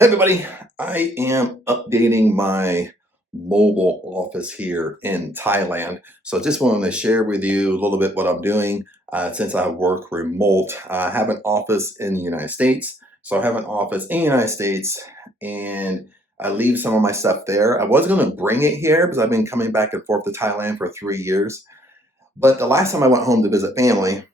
Hey everybody, I am updating my mobile office here in Thailand. So I just wanted to share with you a little bit what I'm doing since I work remote. I have an office in the United States. So I have an office in the United States and I leave some of my stuff there. I was going to bring it here because I've been coming back and forth to Thailand for 3 years. But the last time I went home to visit family,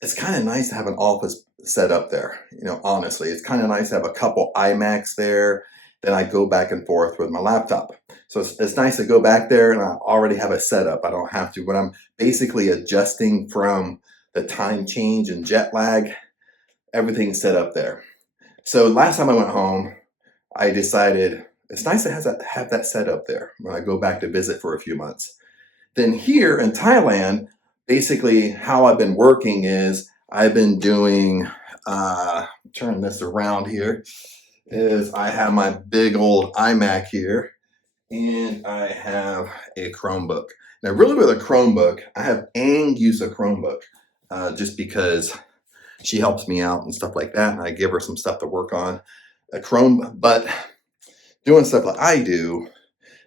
it's kind of nice to have an office set up there. Honestly, it's kind of nice to have a couple iMacs there. Then I go back and forth with my laptop. So it's nice to go back there and I already have a setup. I don't have to, but I'm basically adjusting from the time change and jet lag. Everything's set up there. So last time I went home, I decided it's nice to have that set up there when I go back to visit for a few months. Then here in Thailand, basically how I've been working is I've been doing, turn this around here, is I have my big old iMac here and I have a Chromebook. Now really with a Chromebook, I have Ang use a Chromebook just because she helps me out and stuff like that. And I give her some stuff to work on. But doing stuff like I do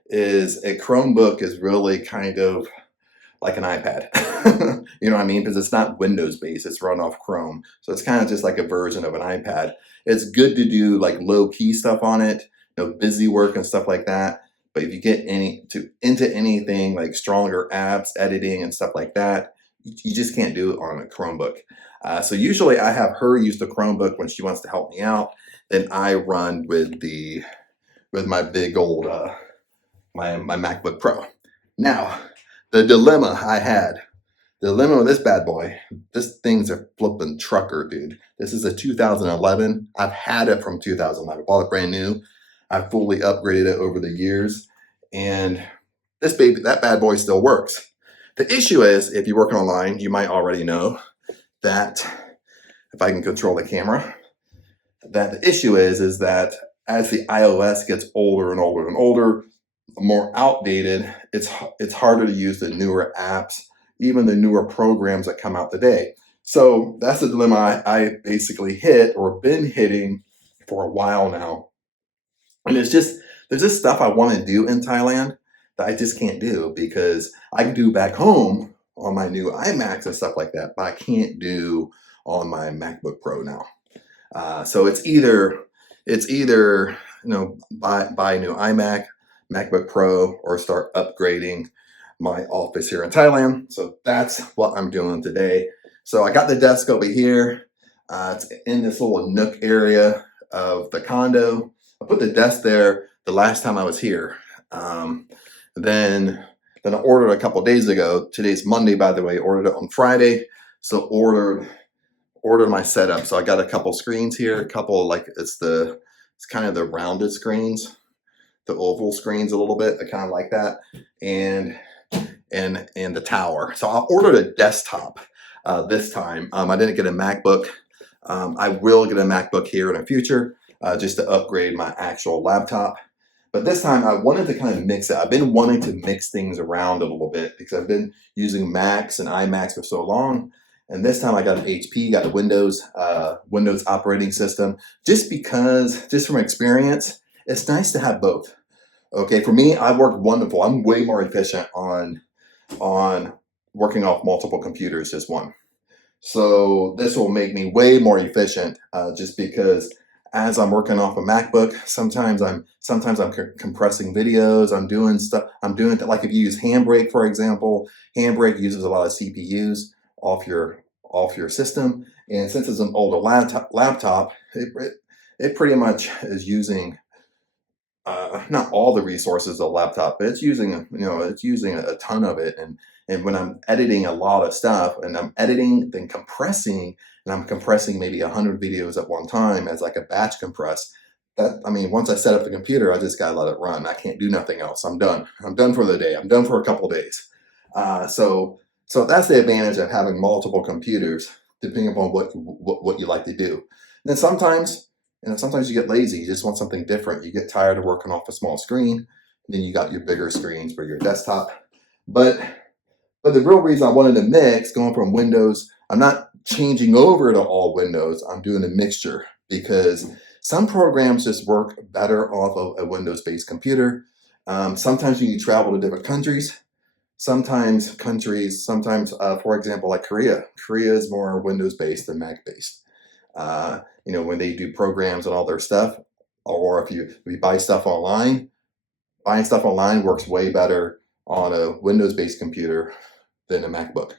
is a Chromebook is really kind of like an iPad. You know what I mean? Because it's not Windows based, it's run off Chrome. So it's kind of just like a version of an iPad. It's good to do like low key stuff on it, busy work and stuff like that. But if you get into anything like stronger apps, editing and stuff like that, you just can't do it on a Chromebook. So usually I have her use the Chromebook when she wants to help me out. Then I run with my big old my MacBook Pro. Now, the dilemma with this bad boy, this thing's a flipping trucker, dude. This is a 2011. I've had it from 2011. Bought it brand new. I fully upgraded it over the years, and that bad boy still works. The issue is, if you're working online, you might already know that if I can control the camera, that the issue is that as the iOS gets older and older and older, more outdated, it's harder to use the newer apps, even the newer programs that come out today. So that's the dilemma I basically hit or been hitting for a while now. And there's just stuff I want to do in Thailand that I just can't do because I can do back home on my new iMacs and stuff like that, but I can't do on my MacBook Pro now. So it's either buy a new iMac, MacBook Pro, or start upgrading my office here in Thailand. So that's what I'm doing today. So I got the desk over here. It's in this little nook area of the condo. I put the desk there the last time I was here. Then I ordered a couple days ago. Today's Monday, by the way. Ordered it on Friday. So ordered my setup. So I got a couple screens here. A couple it's kind of the rounded screens, the oval screens a little bit. I kind of like that, and the tower. So I ordered a desktop this time. I didn't get a MacBook. I will get a MacBook here in the future just to upgrade my actual laptop. But this time I wanted to kind of mix it. I've been wanting to mix things around a little bit because I've been using Macs and iMacs for so long. And this time I got an HP, got a Windows operating system, just from experience, it's nice to have both. Okay, for me, I work wonderful. I'm way more efficient on working off multiple computers, just one. So this will make me way more efficient just because as I'm working off a MacBook, sometimes I'm compressing videos. I'm doing like if you use Handbrake, for example. Handbrake uses a lot of CPUs off your system, and since it's an older laptop, it pretty much is using not all the resources of a laptop, but it's using a ton of it. And when I'm editing a lot of stuff, and I'm editing, then compressing, and I'm compressing maybe 100 videos at one time as like a batch compress. Once I set up the computer, I just gotta let it run. I can't do nothing else. I'm done. I'm done for the day. I'm done for a couple of days. So that's the advantage of having multiple computers, depending upon what you like to do. And then sometimes you get lazy. You just want something different. You get tired of working off a small screen. Then you got your bigger screens for your desktop. But the real reason I wanted to mix, going from Windows, I'm not changing over to all Windows. I'm doing a mixture because Some programs just work better off of a Windows-based computer. Sometimes when you travel to different countries, for example, like Korea is more Windows-based than Mac-based. When they do programs and all their stuff, or if you buy stuff online, buying stuff online works way better on a Windows-based computer than a MacBook.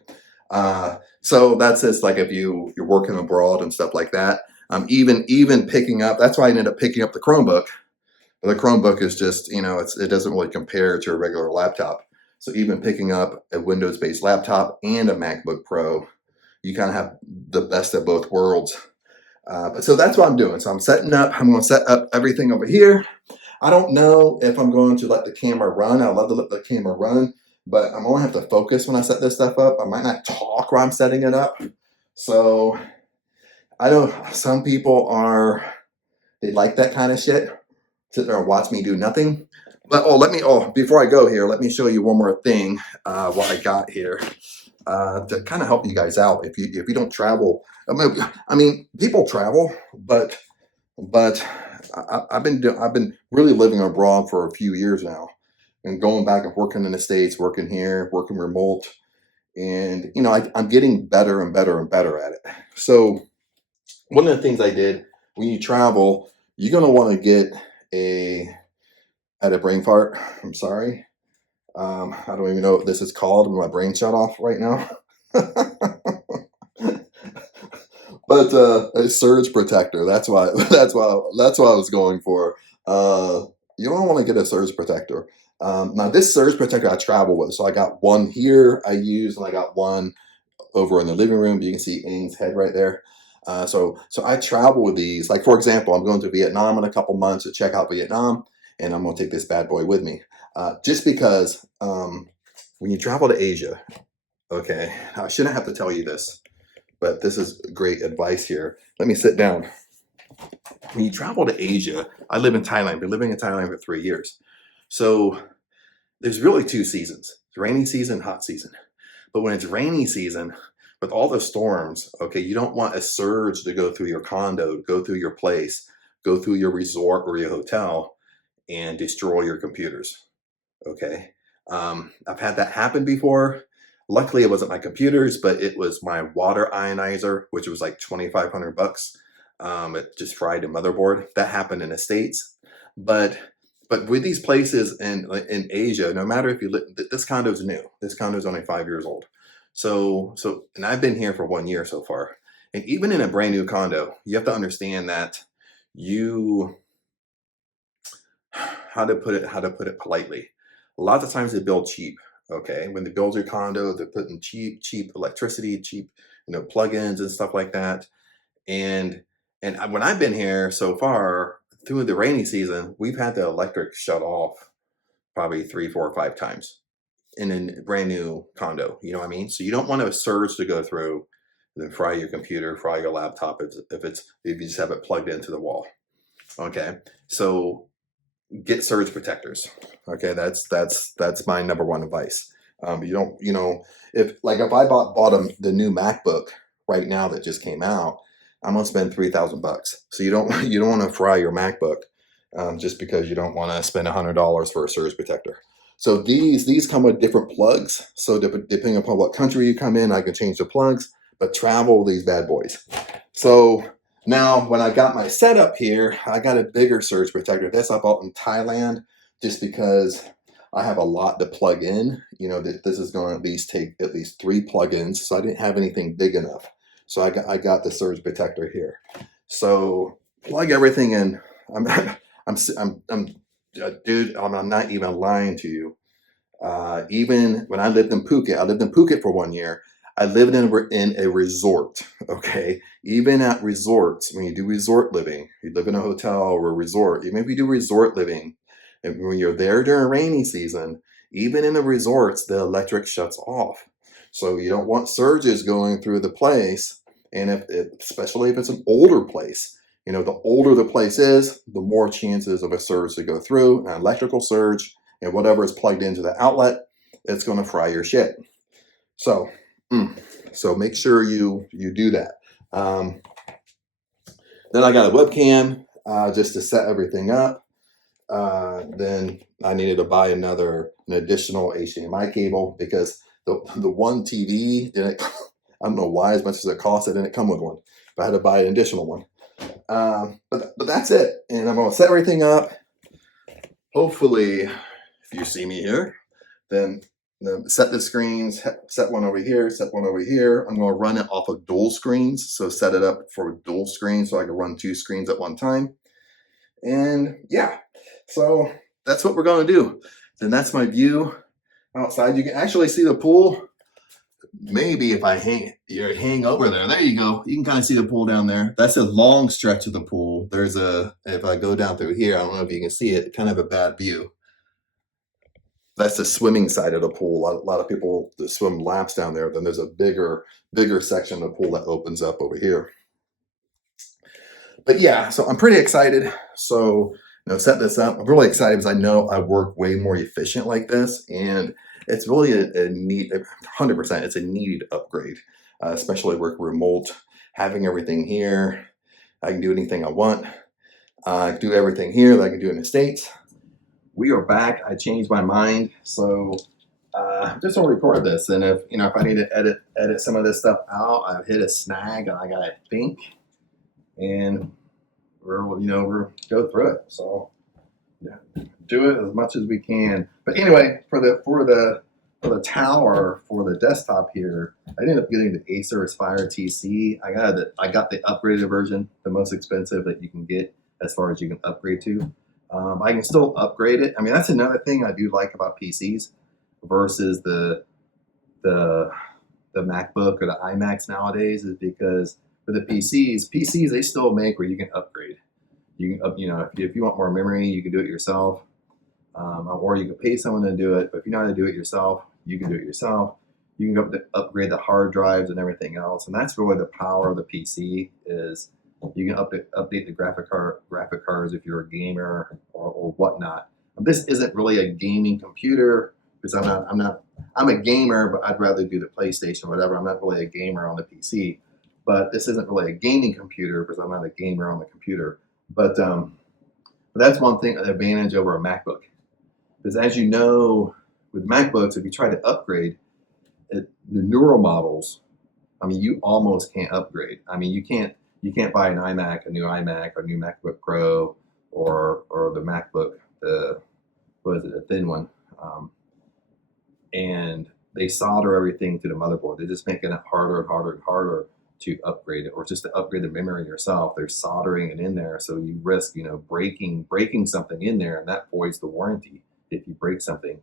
So that's just like if you're working abroad and stuff like that. Even picking up, that's why I ended up picking up the Chromebook. The Chromebook is just, it doesn't really compare to a regular laptop. So even picking up a Windows-based laptop and a MacBook Pro, you kind of have the best of both worlds. But so that's what I'm doing. So I'm going to set up everything over here. I don't know if I'm going to let the camera run. I love to let the camera run, but I'm going to have to focus when I set this stuff up. I might not talk while I'm setting it up. So I know some people they like that kind of shit. Sit there and watch me do nothing. But before I go here, let me show you one more thing, what I got here, to kind of help you guys out. If you don't travel, I mean, people travel, but I've been really living abroad for a few years now, and going back and working in the States, working here, working remote, and I'm getting better and better and better at it. So one of the things I did, when you travel, you're gonna want to get I had a brain fart. I'm sorry. I don't even know what this is called. My brain shut off right now. But a surge protector. That's why. That's what I was going for. You don't want to get a surge protector. Now this surge protector I travel with. So I got one here I use, and I got one over in the living room. You can see Ing's head right there. So I travel with these. Like, for example, I'm going to Vietnam in a couple months to check out Vietnam, and I'm going to take this bad boy with me. Just because when you travel to Asia, okay, I shouldn't have to tell you this, but this is great advice here. Let me sit down. When you travel to Asia, I live in Thailand. Been living in Thailand for 3 years. So there's really 2 seasons: rainy season, hot season. But when it's rainy season, with all the storms, okay, you don't want a surge to go through your condo, go through your place, go through your resort or your hotel, and destroy your computers. Okay. I've had that happen before. Luckily, it wasn't my computers, but it was my water ionizer, which was like $2,500. It just fried the motherboard. That happened in the States. But with these places in Asia, no matter if you live, this condo is new. This condo is only 5 years old. And I've been here for 1 year so far. And even in a brand new condo, you have to understand that how to put it politely. A lot of times they build cheap. Okay, when they build your condo, they're putting cheap electricity, cheap plugins and stuff like that. And when I've been here so far through the rainy season, we've had the electric shut off probably 3, 4, 5 times in a brand new condo. You know what I mean? So you don't want a surge to go through, then fry your computer, fry your laptop if you just have it plugged into the wall. Okay, so get surge protectors. Okay, that's my number one advice. You don't, if I bought the new MacBook right now that just came out, I'm gonna spend $3,000. So you don't want to fry your MacBook just because you don't want to spend $100 for a surge protector. So these come with different plugs. So depending upon what country you come in, I can change the plugs. But travel these bad boys. So now, when I got my setup here, I got a bigger surge protector. This I bought in Thailand just because I have a lot to plug in. This is going to at least take at least 3 plugins, so I didn't have anything big enough. So I got the surge protector here. So plug everything in. Dude, I'm not even lying to you. Even when I lived in Phuket for 1 year. I lived in a resort, okay? Even at resorts, when you do resort living, you live in a hotel or a resort, even if you do resort living, and when you're there during rainy season, even in the resorts, the electric shuts off. So you don't want surges going through the place, and especially if it's an older place. The older the place is, the more chances of a surge to go through, an electrical surge, and whatever is plugged into the outlet, it's going to fry your shit. So make sure you do that. Then I got a webcam. just to set everything up. Then I needed to buy an additional HDMI cable because the one TV didn't. I don't know why, as much as it cost, it didn't come with one. But I had to buy an additional one. But that's it, and I'm gonna set everything up. Hopefully, if you see me here, then set the screens, set one over here, set one over here. I'm gonna run it off of dual screens, so set it up for dual screens so I can run 2 screens at one time. And yeah, so that's what we're gonna do. Then that's my view outside. You can actually see the pool. Maybe if I hang over there you go. You can kind of see the pool down there. That's a long stretch of the pool. If I go down through here, I don't know if you can see it, kind of a bad view. That's the swimming side of the pool. A lot of people that swim laps down there. Then there's a bigger section of the pool that opens up over here. But yeah, so I'm pretty excited. So, set this up. I'm really excited because I know I work way more efficient like this, and it's really a need, 100%. It's a needed upgrade, especially work remote, having everything here. I can do anything I want. I can do everything here that I can do in the States. We are back. I changed my mind, so just want to record this. And if I need to edit some of this stuff out, I've hit a snag and I gotta think, and we're go through it. So yeah, do it as much as we can. But anyway, for the tower for the desktop here, I ended up getting the Acer Aspire TC. I got the upgraded version, the most expensive that you can get as far as you can upgrade to. I can still upgrade it. I mean, that's another thing I do like about PCs versus the MacBook or the iMacs nowadays, is because for the PCs they still make where you can upgrade. You can if you want more memory, you can do it yourself, or you can pay someone to do it. But if you know how to do it yourself, you can do it yourself. You can go up to upgrade the hard drives and everything else, and that's really the power of the PC. Is you can update the graphic cards if you're a gamer or whatnot. This isn't really a gaming computer because I'm a gamer, but I'd rather do the PlayStation or whatever. I'm not really a gamer on the PC, but this isn't really a gaming computer because I'm not a gamer on the computer. But that's one thing, an advantage over a MacBook, because as you know, with MacBooks, if you try to upgrade the newer models, I mean, you almost can't upgrade. I mean, you can't buy a new iMac, or a new MacBook Pro, or the MacBook, the thin one, and they solder everything to the motherboard. They're just making it harder and harder and harder to upgrade it, or just to upgrade the memory yourself. They're soldering it in there, so you risk breaking something in there, and that voids the warranty if you break something.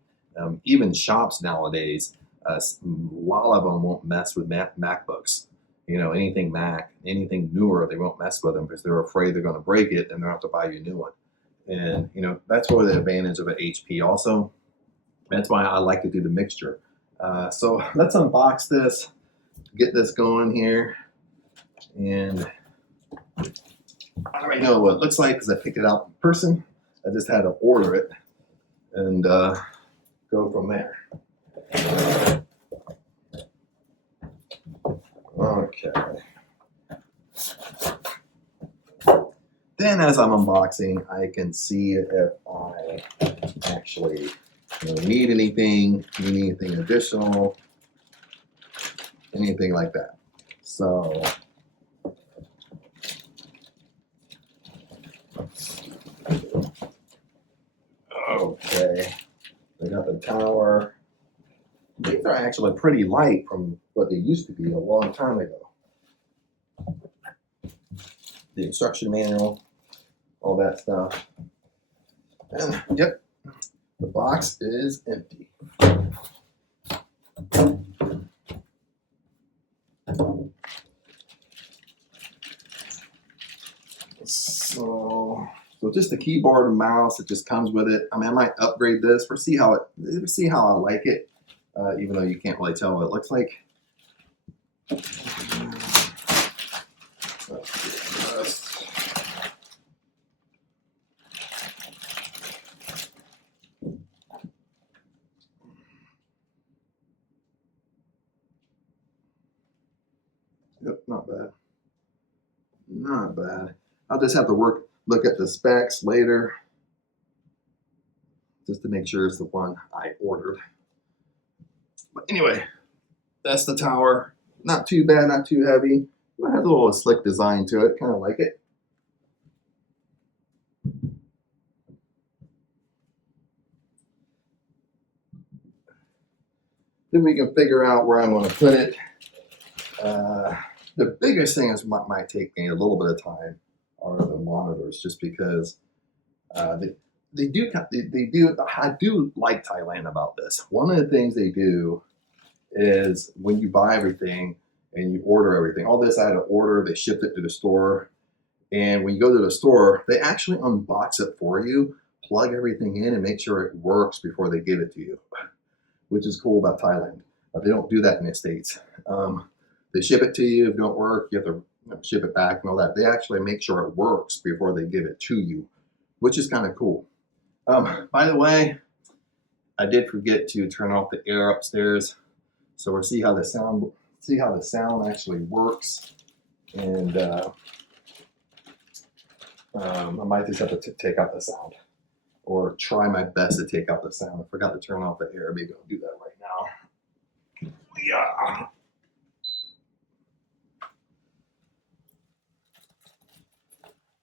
Even shops nowadays, a lot of them won't mess with MacBooks. Anything Mac, anything newer, they won't mess with them because they're afraid they're going to break it and they'll have to buy you a new one. And that's really the advantage of an HP also. That's why I like to do the mixture. So let's unbox this, get this going here, and I already know what it looks like because I picked it out in person. I just had to order it and go from there. Okay. Then as I'm unboxing, I can see if I actually need anything additional, anything like that. So okay, I got the tower. These are actually pretty light from what they used to be a long time ago. The instruction manual, all that stuff. And yep, the box is empty. So just the keyboard and mouse, it just comes with it. I mean, I might upgrade this for see how I like it, even though you can't really tell what it looks like. Yep, not bad. Not bad. I'll just have to work look at the specs later just to make sure it's the one I ordered. But anyway, that's the tower. Not too bad, not too heavy. It has a little slick design to it, kind of like it. Then we can figure out where I'm going to put it. The biggest thing is might take me a little bit of time are the monitors, just because they do. I do like Thailand about this. One of the things they do is when you buy everything and you order everything. All this I had to order. They shipped it to the store, and when you go to the store, they actually unbox it for you, plug everything in, and make sure it works before they give it to you, which is cool about Thailand. They don't do that in the States. They ship it to you. If it don't work, you have to ship it back and all that. They actually make sure it works before they give it to you, which is kind of cool. By the way, I did forget to turn off the air upstairs, so we'll see how the sound actually works. And I might just have to take out the sound, or try my best to take out the sound. I forgot to turn off the air. Maybe I'll do that right now. Yeah.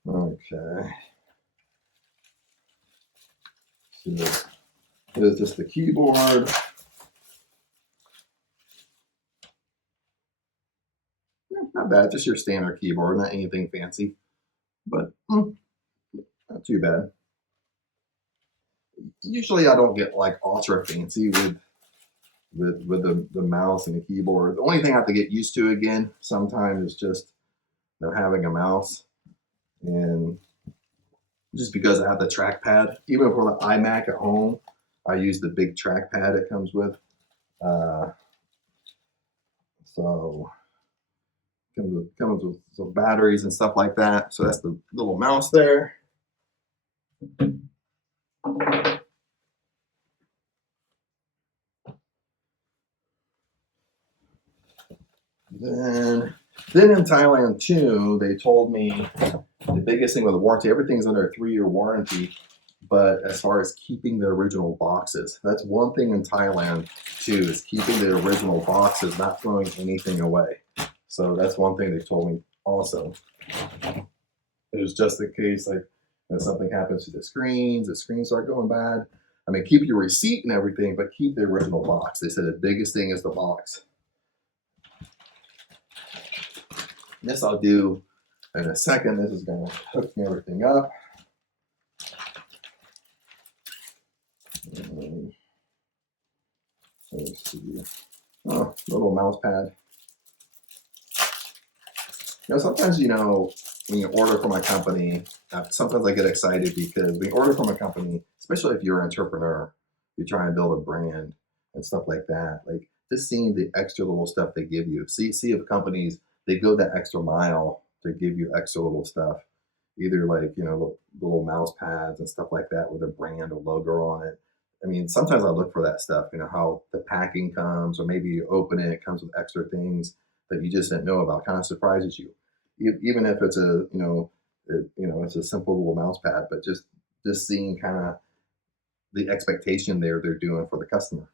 Okay. So there's just the keyboard. Not bad, just your standard keyboard, not anything fancy, but not too bad. Usually I don't get like ultra fancy with the mouse and the keyboard. The only thing I have to get used to again sometimes is just having a mouse, and just because I have the trackpad. Even for the iMac at home, I use the big trackpad it comes with. So comes with some batteries and stuff like that. So that's the little mouse there. Then in Thailand too, they told me the biggest thing with the warranty, everything's under a 3-year warranty. But as far as keeping the original boxes, that's one thing in Thailand too, is keeping the original boxes, not throwing anything away. So that's one thing they told me also. It was just in case, like, if something happens to the screens start going bad. I mean, keep your receipt and everything, but keep the original box. They said the biggest thing is the box. This I'll do in a second. This is going to hook everything up. Let's see. Oh, little mouse pad. Sometimes, when you order from a company, sometimes I get excited because when you order from a company, especially if you're an entrepreneur, you're trying to build a brand and stuff like that, like just seeing the extra little stuff they give you. See if companies, they go that extra mile to give you extra little stuff, either like, little mouse pads and stuff like that with a brand or logo on it. I mean, sometimes I look for that stuff, how the packing comes, or maybe you open it, it comes with extra things that you just didn't know about. Kind of surprises you, even if it's it's a simple little mouse pad, but just seeing kind of the expectation they're doing for the customer.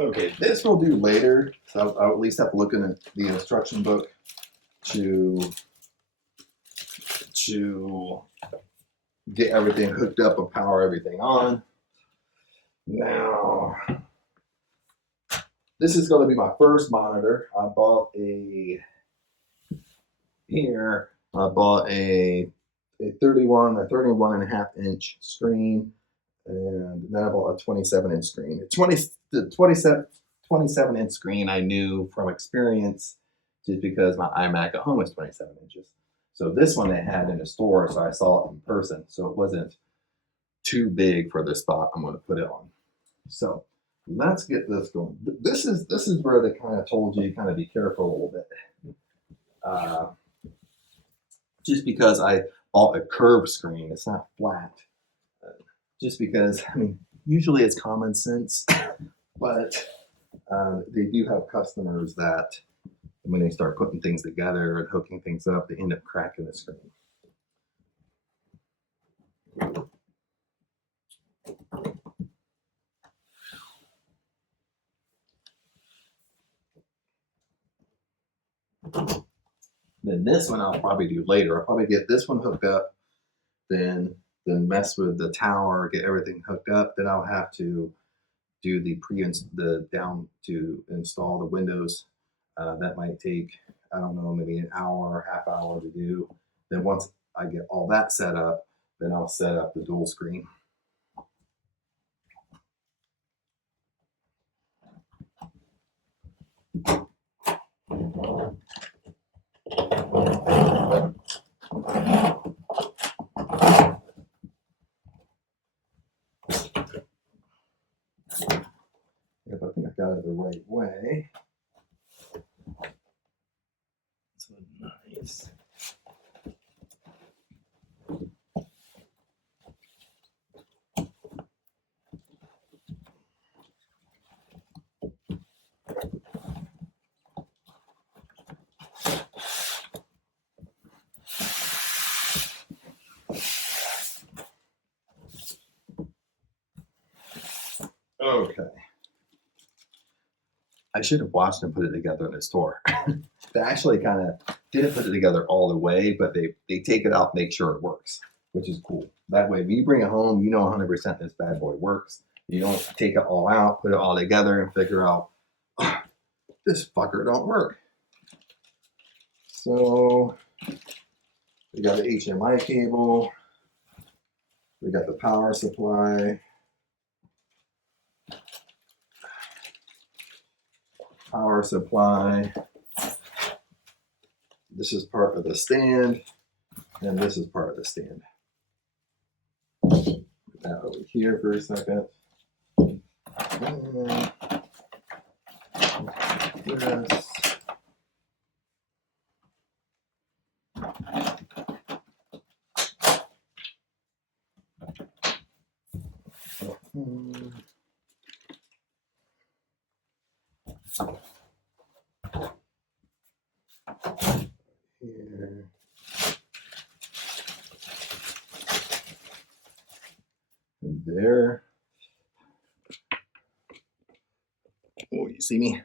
Okay, this we'll do later, so I'll at least have to look in the instruction book to get everything hooked up and power everything on. Now, this is going to be my first monitor. I bought a 31 and a half inch screen, and then I bought a 27-inch screen. The 27 inch screen I knew from experience, just because my iMac at home is 27 inches. So this one they had in the store, so I saw it in person. So it wasn't too big for the spot I'm going to put it on. So let's get this going. This is where they kind of told you kind of be careful a little bit. Just because I bought a curved screen, it's not flat. Just because, I mean, usually it's common sense, but They do have customers that when they start putting things together and hooking things up, they end up cracking the screen. Then this one I'll probably do later. I'll probably get this one hooked up, then mess with the tower, get everything hooked up. Then I'll have to do the down to install the windows. That might take, I don't know, maybe an hour, half hour to do. Then once I get all that set up, then I'll set up the dual screen. If I think I got it the right way. So nice. Okay. I should have watched them put it together in the store. They actually kind of didn't put it together all the way, but they take it out, make sure it works, which is cool. That way, when you bring it home, you know 100% this bad boy works. You don't take it all out, put it all together, and figure out, oh, this fucker don't work. So we got the HDMI cable. We got the power supply. Power supply. This is part of the stand, and this is part of the stand. Put that over here for a second. This. Here. And there. Oh, you see me?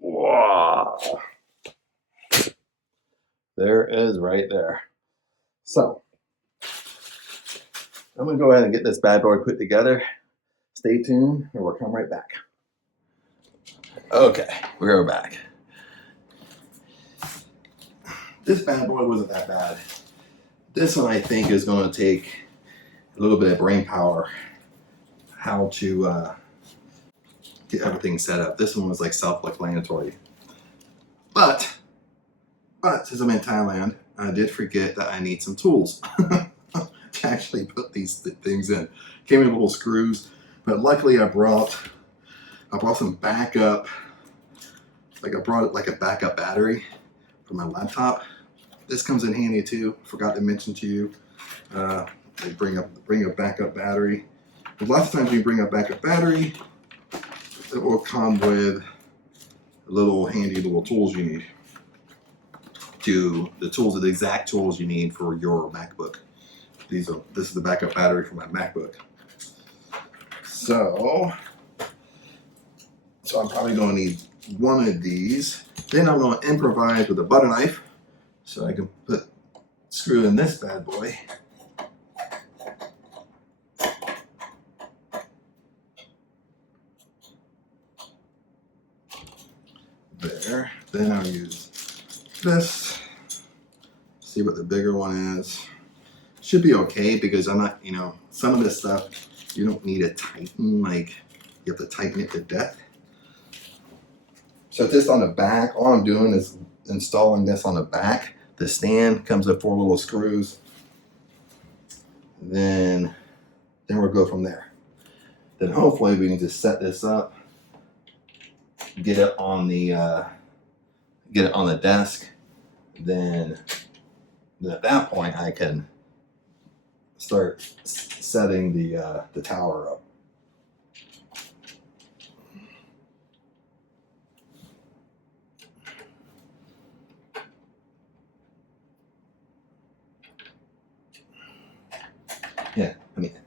Wow. There is right there. So, I'm going to go ahead and get this bad boy put together. Stay tuned, and we'll come right back. Okay, we're back. This bad boy wasn't that bad. This one I think is going to take a little bit of brain power how to get everything set up. This one was like self-explanatory. But since I'm in Thailand, I did forget that I need some tools to actually put these things in. Came in little screws, but luckily I brought some backup. Like I brought like a backup battery for my laptop. This comes in handy too. Forgot to mention to you. They bring a backup battery. But lots of times when you bring a backup battery, it will come with little handy little tools you need. The exact tools you need for your MacBook. This is the backup battery for my MacBook. So I'm probably going to need one of these. Then I'm going to improvise with a butter knife so I can screw in this bad boy. There. Then I'll use this. See what the bigger one is. Should be okay because I'm not, some of this stuff you don't need to tighten, like you have to tighten it to death. So just on the back, all I'm doing is installing this on the back. The stand comes with 4 little screws. Then we'll go from there. Then hopefully we can just set this up, get it on the desk. Then at that point I can start setting the tower up. Yeah, I mean,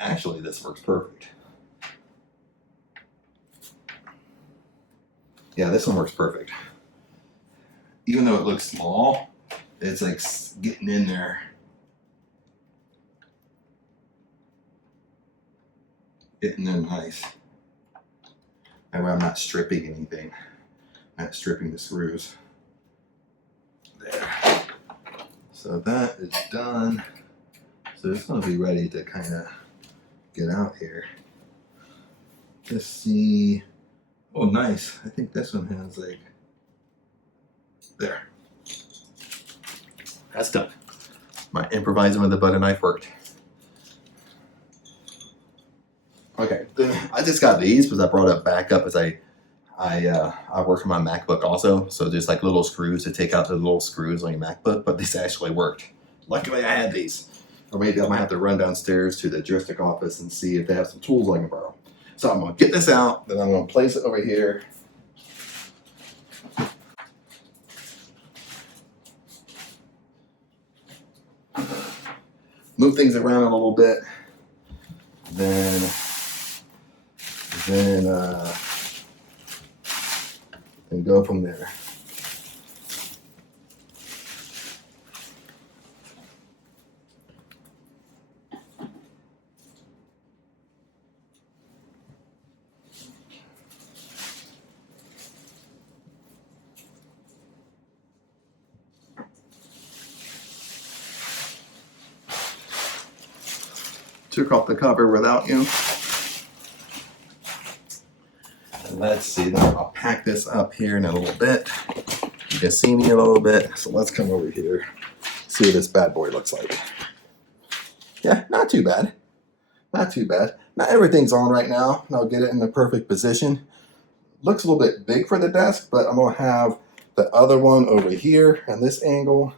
actually this works perfect. Yeah, this one works perfect. Even though it looks small, it's like getting in there. Getting in nice. That way I'm not stripping anything. I'm not stripping the screws. There. So that is done. So it's going to be ready to kind of get out here. Let's see. Oh, nice. I think this one has like, there. That's done. My improvising with the butter knife worked. Okay, then I just got these because I brought it back up as I work on my MacBook also. So just like little screws to take out the little screws on your MacBook, but this actually worked. Luckily I had these. Or maybe I might have to run downstairs to the joystick office and see if they have some tools I can borrow. So I'm gonna get this out, then I'm gonna place it over here. Move things around a little bit. Then and go from there. Took off the cover without you. And let's see, I'll pack this up here in a little bit. You can see me a little bit, so let's come over here, see what this bad boy looks like. Yeah, not too bad. Not too bad. Not everything's on right now, and I'll get it in the perfect position. Looks a little bit big for the desk, but I'm gonna have the other one over here and this angle.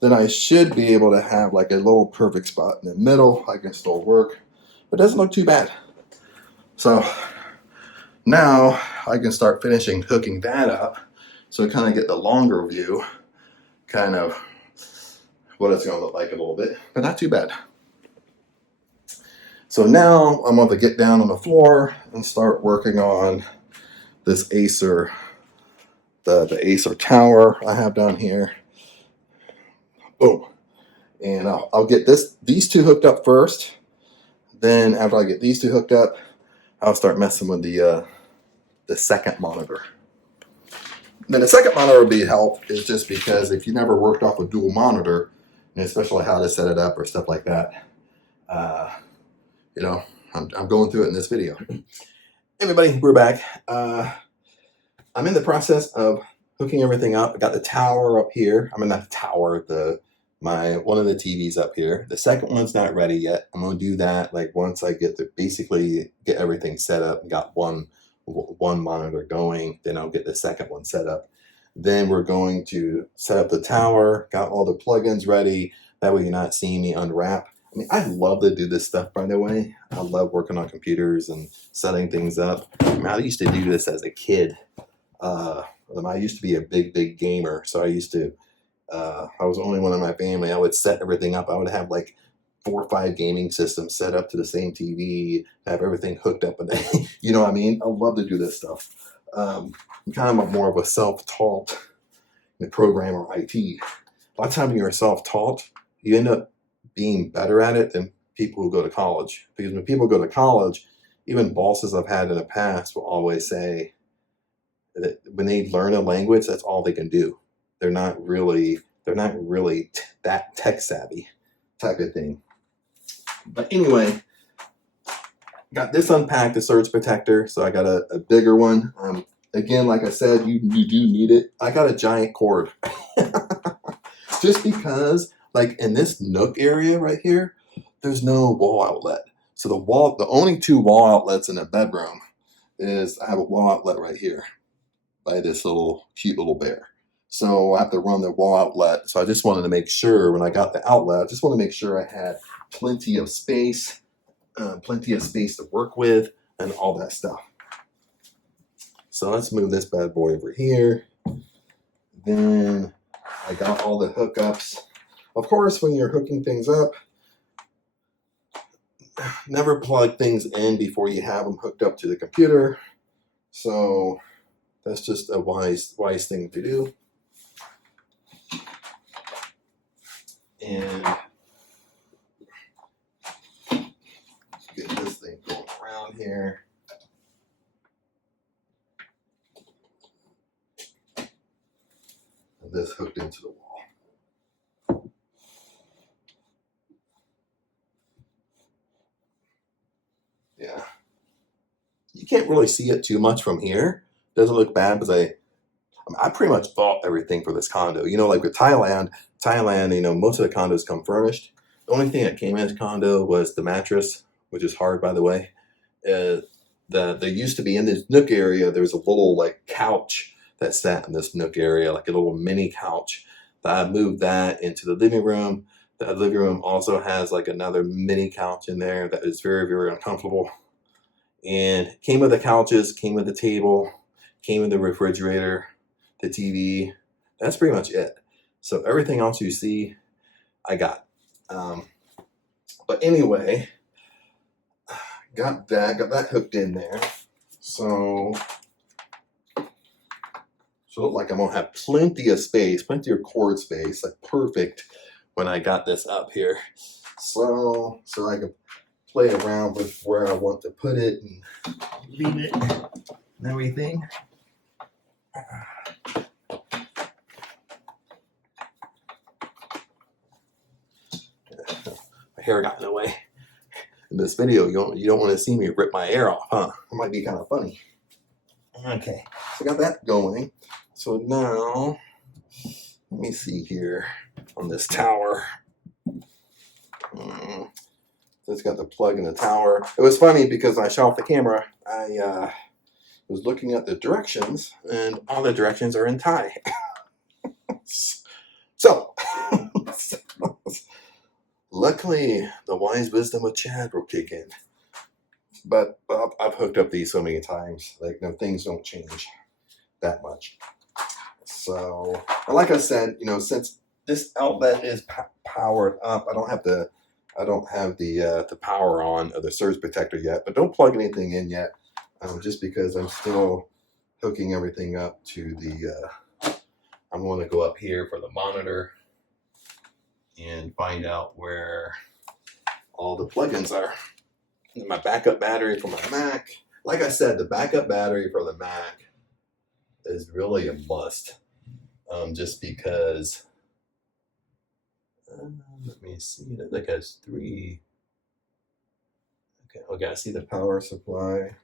Then I should be able to have like a little perfect spot in the middle. I can still work, but it doesn't look too bad. So now I can start finishing hooking that up. So I kind of get the longer view, kind of what it's gonna look like a little bit, but not too bad. So now I'm going to get down on the floor and start working on this Acer, the Acer tower I have down here. Boom. And I'll get these two hooked up first. Then after I get these two hooked up, I'll start messing with the second monitor. Then the second monitor would be help is just because if you never worked off a dual monitor, and especially how to set it up or stuff like that, you know, I'm going through it in this video. Hey everybody, we're back. I'm in the process of hooking everything up. I got the tower up here. I mean, not the tower, one of the TVs up here. The second one's not ready yet. I'm gonna do that like once I basically get everything set up and got one monitor going, then I'll get the second one set up. Then we're going to set up the tower, got all the plugins ready. That way you're not seeing me unwrap. I mean, I love to do this stuff, by the way. I love working on computers and setting things up. I mean, I used to do this as a kid. I used to be a big gamer, so I used to, I was the only one in my family. I would set everything up. I would have like 4 or 5 gaming systems set up to the same TV, have everything hooked up. And you know what I mean? I love to do this stuff. I'm kind of more of a self-taught programmer IT. A lot of times when you're self-taught, you end up being better at it than people who go to college. Because when people go to college, even bosses I've had in the past will always say that when they learn a language, that's all they can do. They're not really that tech savvy type of thing. But anyway, got this unpacked, the surge protector. So I got a bigger one. Again, like I said, you do need it. I got a giant cord. Just because, like in this nook area right here, there's no wall outlet. So the only 2 wall outlets in the bedroom is I have a wall outlet right here by this cute little bear. So I have to run the wall outlet. So I just wanted to make sure when I got the outlet, I just want to make sure I had plenty of space to work with and all that stuff. So let's move this bad boy over here. Then I got all the hookups. Of course, when you're hooking things up, never plug things in before you have them hooked up to the computer. So that's just a wise thing to do. And get this thing going around here. And this hooked into the wall. Yeah. You can't really see it too much from here. Doesn't look bad because I pretty much bought everything for this condo. You know, like with Thailand, you know, most of the condos come furnished. The only thing that came in this condo was the mattress, which is hard, by the way. There used to be in this nook area, there was a little like couch that sat in this nook area, like a little mini couch. I moved that into the living room. The living room also has like another mini couch in there that is very, very uncomfortable. And came with the couches, came with the table, came with the refrigerator, the TV. That's pretty much it. So everything else you see, I got. But anyway, got that hooked in there. So look like I'm gonna have plenty of space, plenty of cord space, like perfect when I got this up here. So I can play around with where I want to put it and leave it and everything. My hair got in the way. In this video, you don't want to see me rip my hair off, huh? It might be kind of funny. Okay, so I got that going. So now, let me see here on this tower. So it's got the plug in the tower. It was funny because I shot off the camera. I was looking at the directions, and all the directions are in Thai. So, luckily, the wise wisdom of Chad will kick in. But I've hooked up these so many times, like no, things don't change that much. So, like I said, you know, since this outlet is powered up, I don't have the power on of the surge protector yet. But don't plug anything in yet, just because I'm still hooking everything up to the. I'm going to go up here for the monitor and find out where all the plugins are. And my backup battery for my Mac. Like I said, the backup battery for the Mac is really a must. Just because, let me see, that like has 3. Okay, I see the power supply.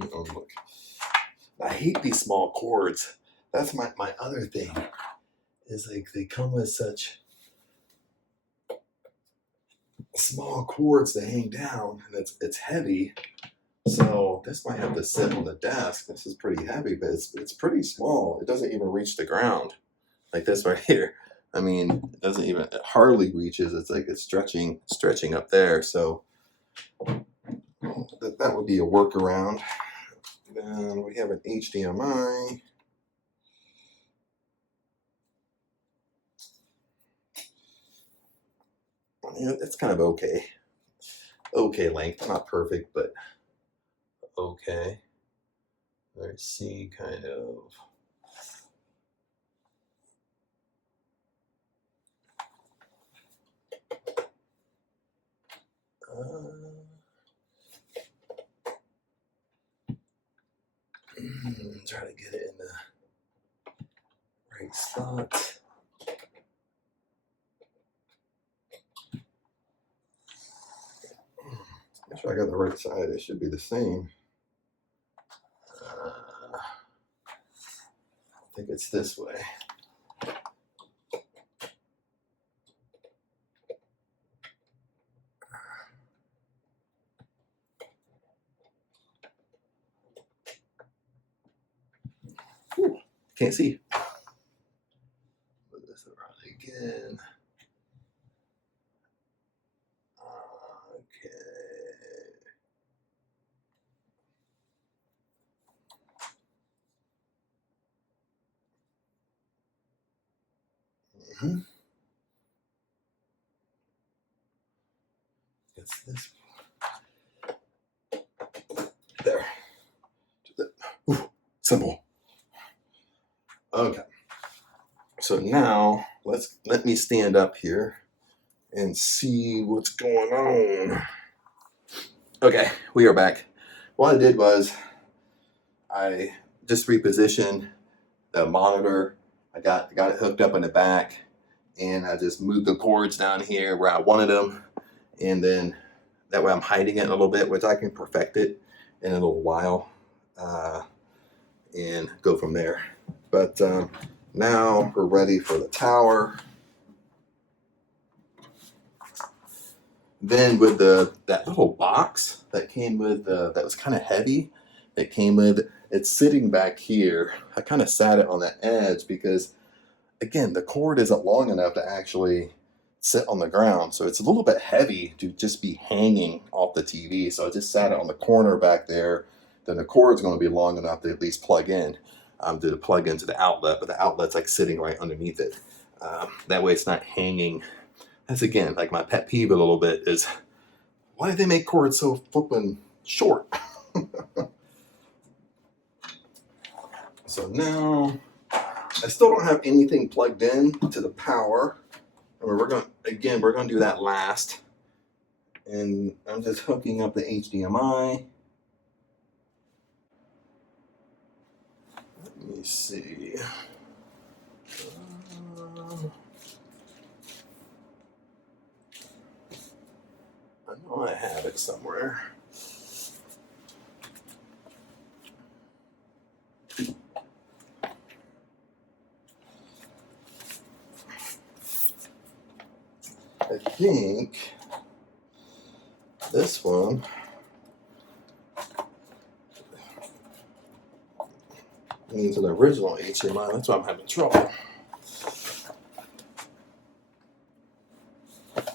Oh, look. I hate these small cords. That's my other thing, is like they come with such small cords to hang down, and it's heavy. So this might have to sit on the desk. This is pretty heavy, but it's pretty small. It doesn't even reach the ground, like this right here. I mean, it hardly reaches. It's like it's stretching up there. So that would be a workaround. Then we have an HDMI. Yeah, it's kind of okay length. Not perfect, but okay. Let's see, kind of. Try to get it in the right spot. Make sure I got the right side. It should be the same. I think it's this way. Whew, can't see. Put this around again. Okay. this there. Ooh, simple. Okay. So now let me stand up here and see what's going on. Okay, we are back. What I did was I just repositioned the monitor. I got it hooked up in the back, and I just moved the cords down here where I wanted them, and then that way I'm hiding it a little bit, which I can perfect it in a little while, and go from there. But now we're ready for the tower. Then with that little box that came with that was kind of heavy, that came with, it's sitting back here. I kind of sat it on the edge because, again, the cord isn't long enough to actually sit on the ground, so it's a little bit heavy to just be hanging off the TV. So I just sat it on the corner back there. Then the cord's going to be long enough to at least plug in, to plug into the outlet, but the outlet's like sitting right underneath it. That way it's not hanging. That's, again, like my pet peeve a little bit is, why do they make cords so flippin' short? So now I still don't have anything plugged in to the power. We're gonna do that last. And I'm just hooking up the HDMI. Let me see. I know I have it somewhere. I think this one needs an original HDMI. That's why I'm having trouble.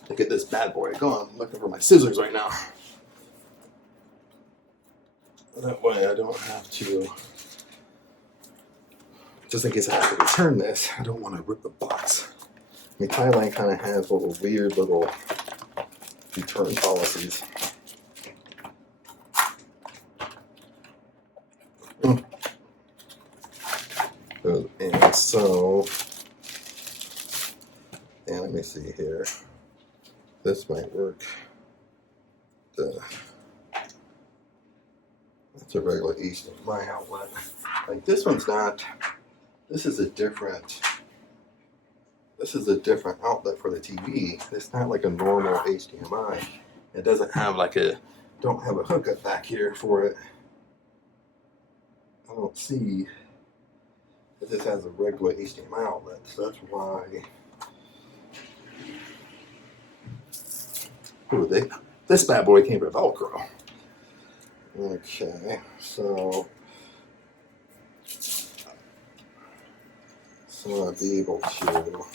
Look at this bad boy. Go on, I'm looking for my scissors right now. That way I don't have to, just in case I have to return this, I don't want to rip the box. I mean, Thailand kind of has little weird little return policies. And so, and let me see here. This might work. That's a regular HDMI outlet. Like this one's not. This is a different outlet for the TV. It's not like a normal HDMI. It doesn't have like don't have a hookup back here for it. I don't see. It just has a regular HDMI outlet, so that's why. Ooh, this bad boy came with Velcro. Okay, so I'll be able to.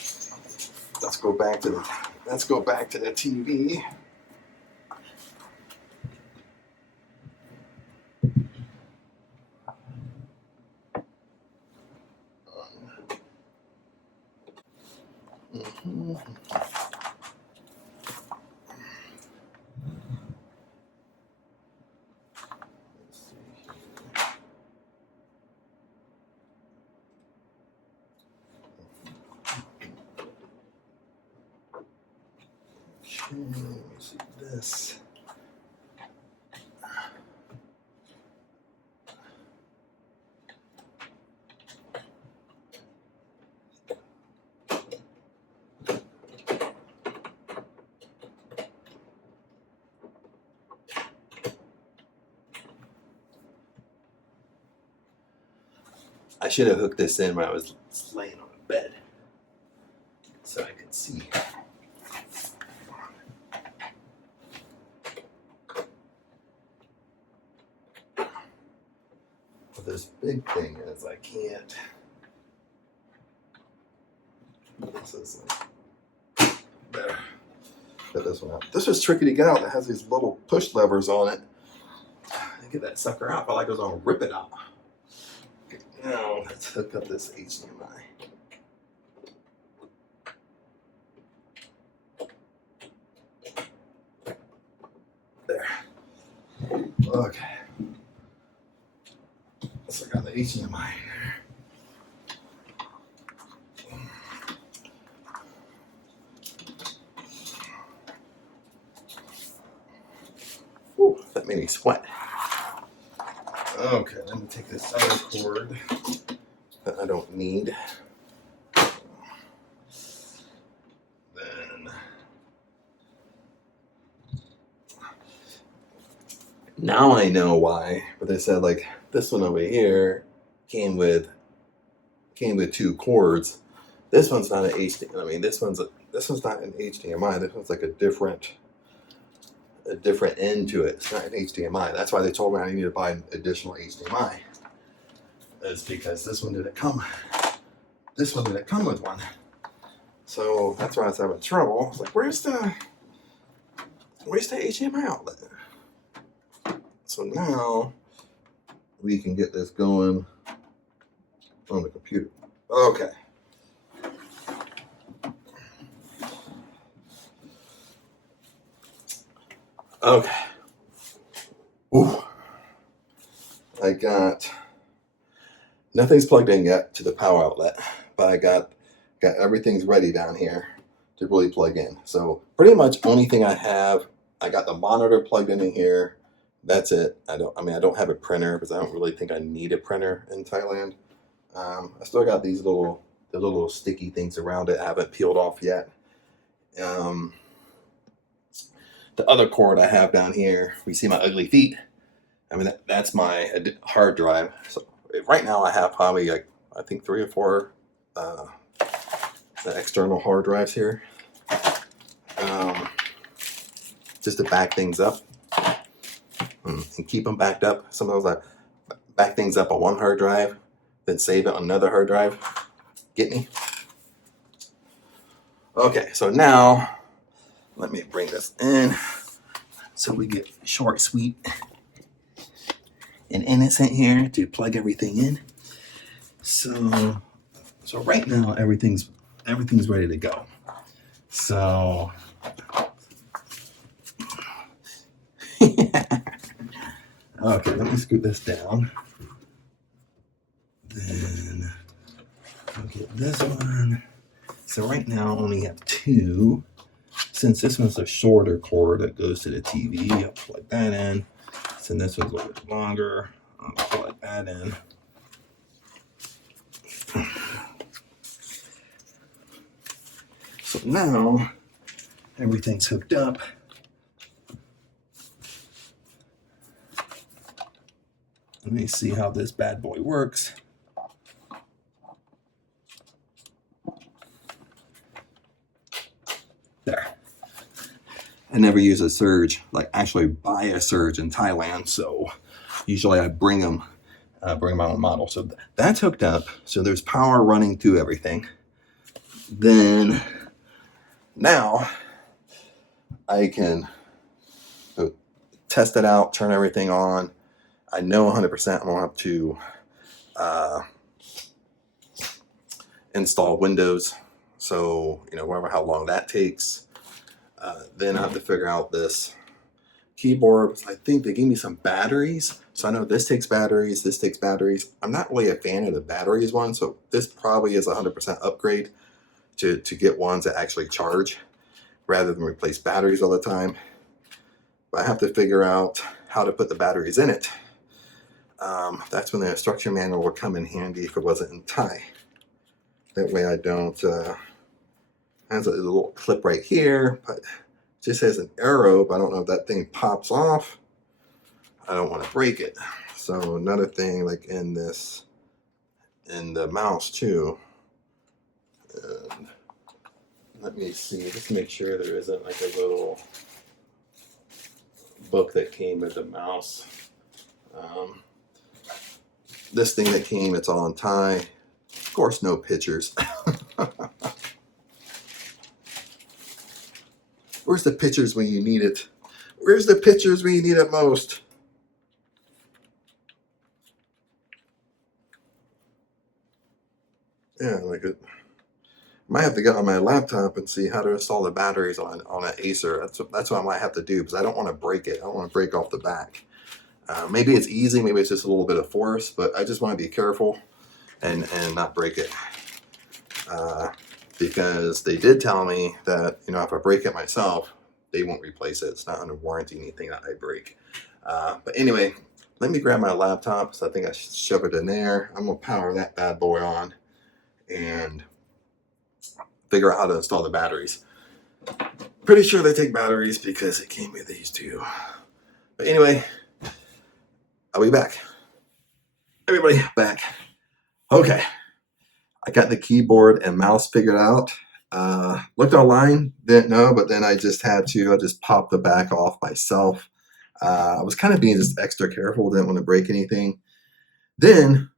Let's go back to the TV. Mm-hmm. Let me see this. I should have hooked this in when I was laying on the bed so I could see. But this big thing is I can't. This is like there. Get this one out. This was tricky to get out. It has these little push levers on it. Get that sucker out. I felt like I was gonna rip it out. Okay, now let's hook up this HDMI. Okay. So I got the HDMI. Whew, that made me sweat. Okay, let me take this other cord that I don't need. Then now I know why. But they said like this one over here came with 2 cords. This one's not an HDMI. I mean, this one's not an HDMI. This one's like a different end to it. It's not an HDMI. That's why they told me I need to buy an additional HDMI. Is because this one didn't come with one. So that's why I was having trouble. I was like, where's the HDMI outlet? So now we can get this going on the computer. Okay. Okay. Ooh. I got nothing's plugged in yet to the power outlet, but I got everything's ready down here to really plug in. So pretty much only thing I have, I got the monitor plugged in here. That's it. I don't have a printer because I don't really think I need a printer in Thailand. I still got these little sticky things around it. I haven't peeled off yet. The other cord I have down here, we see my ugly feet. I mean, that's my hard drive. So right now I have probably like, I think 3 or 4 external hard drives here. Just to back things up and keep them backed up. Sometimes I back things up on one hard drive, then save it on another hard drive. Get me? Okay, so now let me bring this in so we get short, sweet, and innocent here to plug everything in. So right now everything's ready to go. So okay, let me scoot this down. Then I'll get this one. So right now I only have 2. Since this one's a shorter cord that goes to the TV, I'll plug that in. Since this one's a little bit longer, I'll plug that in. So now everything's hooked up. Let me see how this bad boy works. There. I never use a surge, like actually buy a surge in Thailand. So usually I bring my own model. So that's hooked up. So there's power running through everything. Then now I can test it out, turn everything on. I know 100% I don't have to install Windows. So, whatever, how long that takes. Then I have to figure out this keyboard. I think they gave me some batteries. So I know this takes batteries, this takes batteries. I'm not really a fan of the batteries one. So this probably is a 100% upgrade to get ones that actually charge rather than replace batteries all the time. But I have to figure out how to put the batteries in it. That's when the instruction manual will come in handy if it wasn't in Thai. That way I don't, has a little clip right here, but it just has an arrow, but I don't know if that thing pops off. I don't want to break it. So another thing like in the mouse too. And let me see, just make sure there isn't like a little book that came with the mouse. This thing that came, it's all in Thai. Of course, no pictures. Where's the pictures when you need it? Where's the pictures when you need it most? Yeah, like it. Might have to get on my laptop and see how to install the batteries on an Acer. That's what I might have to do because I don't want to break it. I don't want to break off the back. Maybe it's easy, maybe it's just a little bit of force, but I just want to be careful and not break it. Because they did tell me that, you know, if I break it myself, they won't replace it. It's not under warranty, anything that I break. But anyway, let me grab my laptop. So I think I should shove it in there. I'm going to power that bad boy on and figure out how to install the batteries. Pretty sure they take batteries because it came with these two. But anyway, I'll be back. Everybody back. Okay. I got the keyboard and mouse figured out. Looked online, didn't know, but then I just popped the back off myself. I was kind of being just extra careful, didn't want to break anything. Then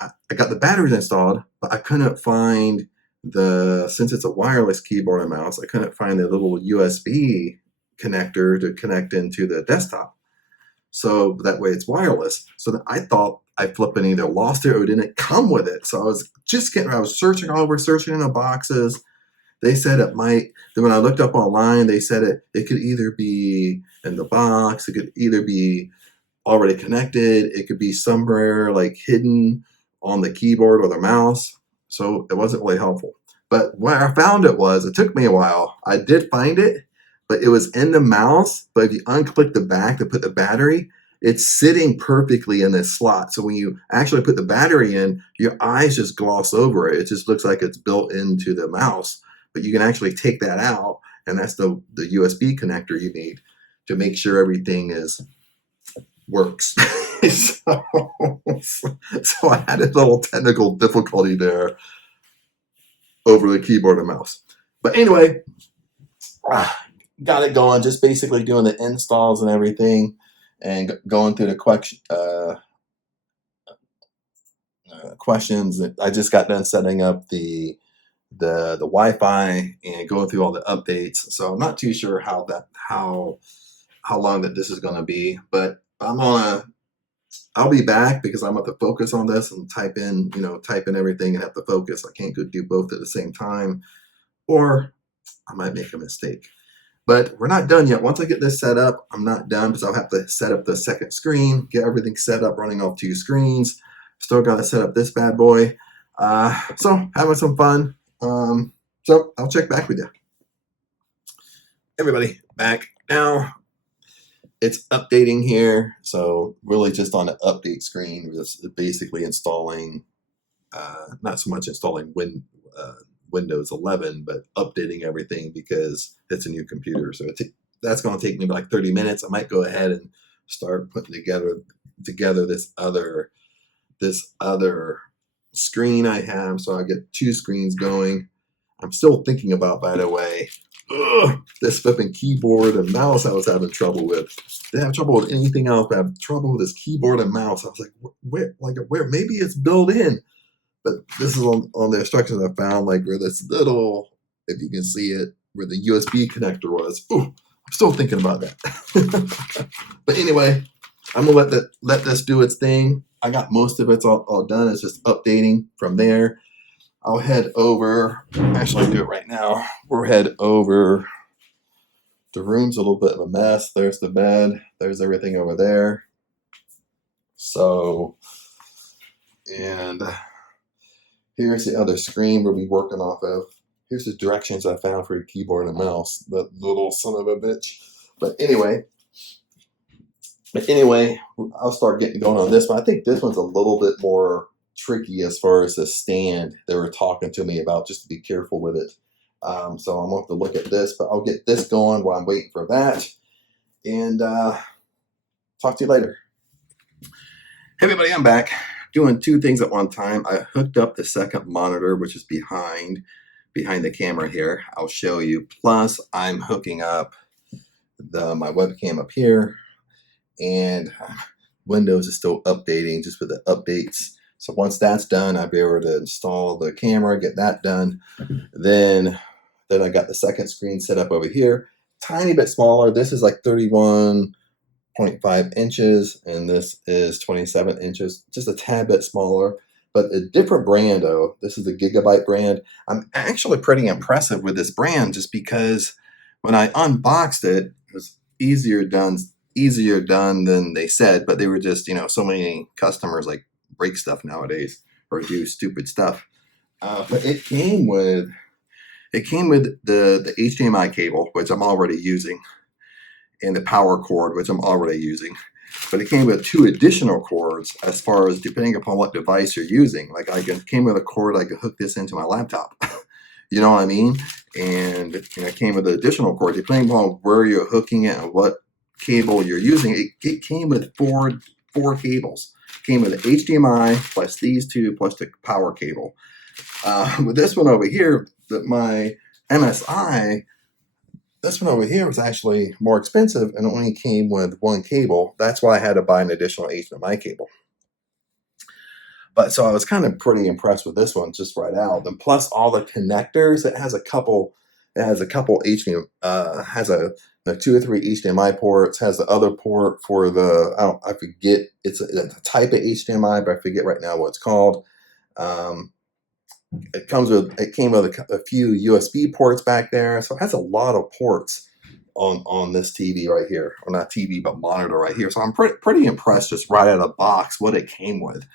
I got the batteries installed, but I couldn't find since it's a wireless keyboard and mouse, I couldn't find the little USB connector to connect into the desktop. So that way it's wireless. So that I thought I flipping either lost it or didn't come with it. So I was searching in the boxes. They said it might, then when I looked up online, they said it could either be in the box, it could either be already connected, it could be somewhere like hidden on the keyboard or the mouse. So it wasn't really helpful. But where I found it took me a while. I did find it, but it was in the mouse. But if you unclick the back to put the battery, it's sitting perfectly in this slot. So when you actually put the battery in, your eyes just gloss over it. It just looks like it's built into the mouse. But you can actually take that out, and that's the USB connector you need to make sure everything works. so I had a little technical difficulty there over the keyboard and mouse. But anyway, got it going, just basically doing the installs and everything and going through the questions. I just got done setting up the Wi-Fi and going through all the updates. So I'm not too sure how long that this is going to be, but I'll be back because I'm going to focus on this and type in everything and have to focus. I can't go do both at the same time, or I might make a mistake. But we're not done yet. Once I get this set up, I'm not done because I'll have to set up the second screen, get everything set up running off 2 screens. Still got to set up this bad boy. So having some fun. So I'll check back with you. Everybody back now. It's updating here. So really just on the update screen, just basically installing, not so much installing Windows 11, but updating everything because it's a new computer. So that's going to take me like 30 minutes. I might go ahead and start putting together this other screen I have. So I get 2 screens going. I'm still thinking about, by the way, this flipping keyboard and mouse I was having trouble with. Didn't have trouble with anything else, but I have trouble with this keyboard and mouse. I was like, where? Maybe it's built in. But this is on the instructions I found, like where this little, if you can see it, where the USB connector was. Ooh, I'm still thinking about that. But anyway, I'm gonna let this do its thing. I got most of it all done. It's just updating from there. I'll head over. Actually, I'll do it right now. We'll head over. The room's a little bit of a mess. There's the bed. There's everything over there. So, and here's the other screen we'll be working off of. Here's the directions I found for your keyboard and mouse. The little son of a bitch. But anyway, I'll start getting going on this one. I think this one's a little bit more tricky as far as the stand they were talking to me about, just to be careful with it. So I'm going to have to look at this, but I'll get this going while I'm waiting for that. And talk to you later. Hey everybody, I'm back. Doing 2 things at one time. I hooked up the second monitor, which is behind the camera here. I'll show you. Plus, I'm hooking up my webcam up here, and Windows is still updating just with the updates. So once that's done, I'll be able to install the camera, get that done. Then I got the second screen set up over here. Tiny bit smaller. This is like 31.5 inches, and this is 27 inches. Just a tad bit smaller, but a different brand though. This is the Gigabyte brand. I'm actually pretty impressive with this brand just because when I unboxed it, it was easier done easier done than they said, but they were just, so many customers like break stuff nowadays or do stupid stuff. But it came with the HDMI cable, which I'm already using, and the power cord, which I'm already using. But it came with two additional cords as far as depending upon what device you're using. Like came with a cord, I could hook this into my laptop. You know what I mean? And it came with an additional cord, depending upon where you're hooking it and what cable you're using. It came with four cables. It came with the HDMI plus these two plus the power cable. With this one over here, my MSI, this one over here was actually more expensive and only came with one cable. That's why I had to buy an additional HDMI cable. But so I was kind of pretty impressed with this one just right out. And plus all the connectors, it has a couple HDMI, has two or three HDMI ports, has the other port for I forget, it's a type of HDMI, but I forget right now what it's called. It came with a few USB ports back there, so it has a lot of ports on this TV right here, or not TV, but monitor right here. So I'm pretty impressed just right out of the box what it came with.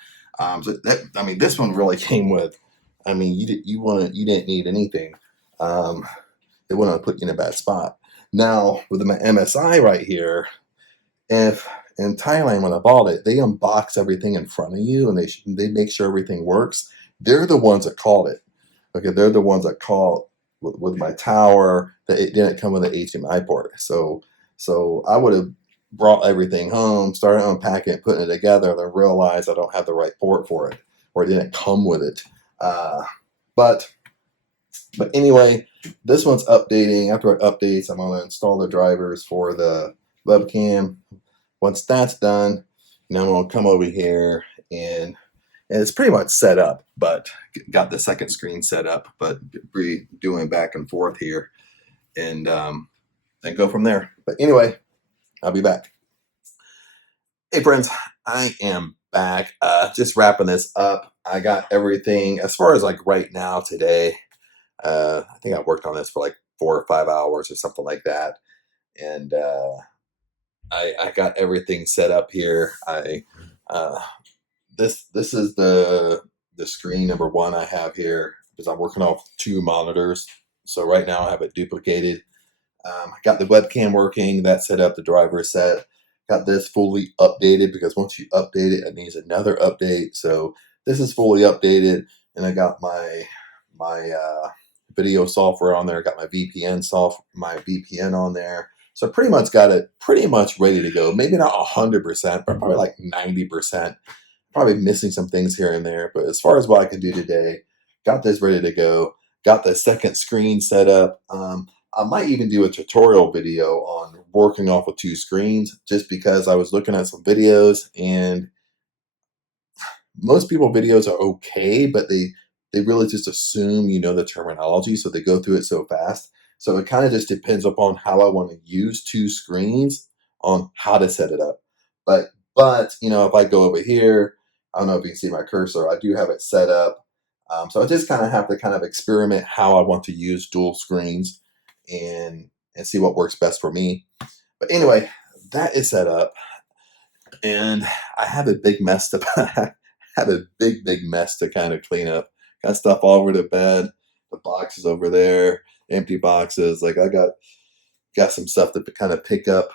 This one really came with. You didn't need anything. It wouldn't have put you in a bad spot. Now with my MSI right here, if in Thailand when I bought it, they unbox everything in front of you and they make sure everything works. They're the ones that called it. Okay, they're the ones that called with my tower that it didn't come with an HDMI port. So I would have brought everything home, started unpacking it, putting it together, and then realized I don't have the right port for it, or it didn't come with it. But anyway, this one's updating. After it updates, I'm going to install the drivers for the webcam. Once that's done, now I'm going to come over here and it's pretty much set up, but got the second screen set up, but doing back and forth here and go from there. But anyway, I'll be back. Hey friends, I am back. Just wrapping this up. I got everything as far as like right now today. I think I worked on this for like 4 or 5 hours or something like that. And I got everything set up here. This is the screen number one I have here because I'm working off 2 monitors. So right now I have it duplicated. I got the webcam working, that's set up, the driver is set. Got this fully updated because once you update it, it needs another update. So this is fully updated, and I got my video software on there. Got my VPN on there. So pretty much got it pretty much ready to go. Maybe not 100%, but probably like 90%. Probably missing some things here and there, but as far as what I can do today, got this ready to go. Got the second screen set up. I might even do a tutorial video on working off of 2 screens just because I was looking at some videos and most people videos are okay, but they really just assume you know the terminology, so they go through it so fast. So it kind of just depends upon how I want to use 2 screens on how to set it up. But if I go over here, I don't know if you can see my cursor. I do have it set up. So I just kind of have to kind of experiment how I want to use dual screens and see what works best for me. But anyway, that is set up, and I have a big mess to have a big mess to kind of clean up. Got stuff all over the bed, the boxes over there, empty boxes. Like I got some stuff to kind of pick up.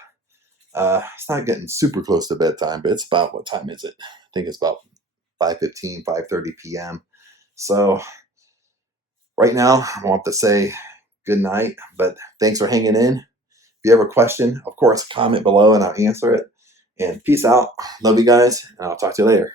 It's not getting super close to bedtime, but it's about, what time is it? I think it's about 5:15, 5:30 p.m. So right now I want to say good night, but thanks for hanging in. If you have a question, of course, comment below and I'll answer it. And peace out. Love you guys, and I'll talk to you later.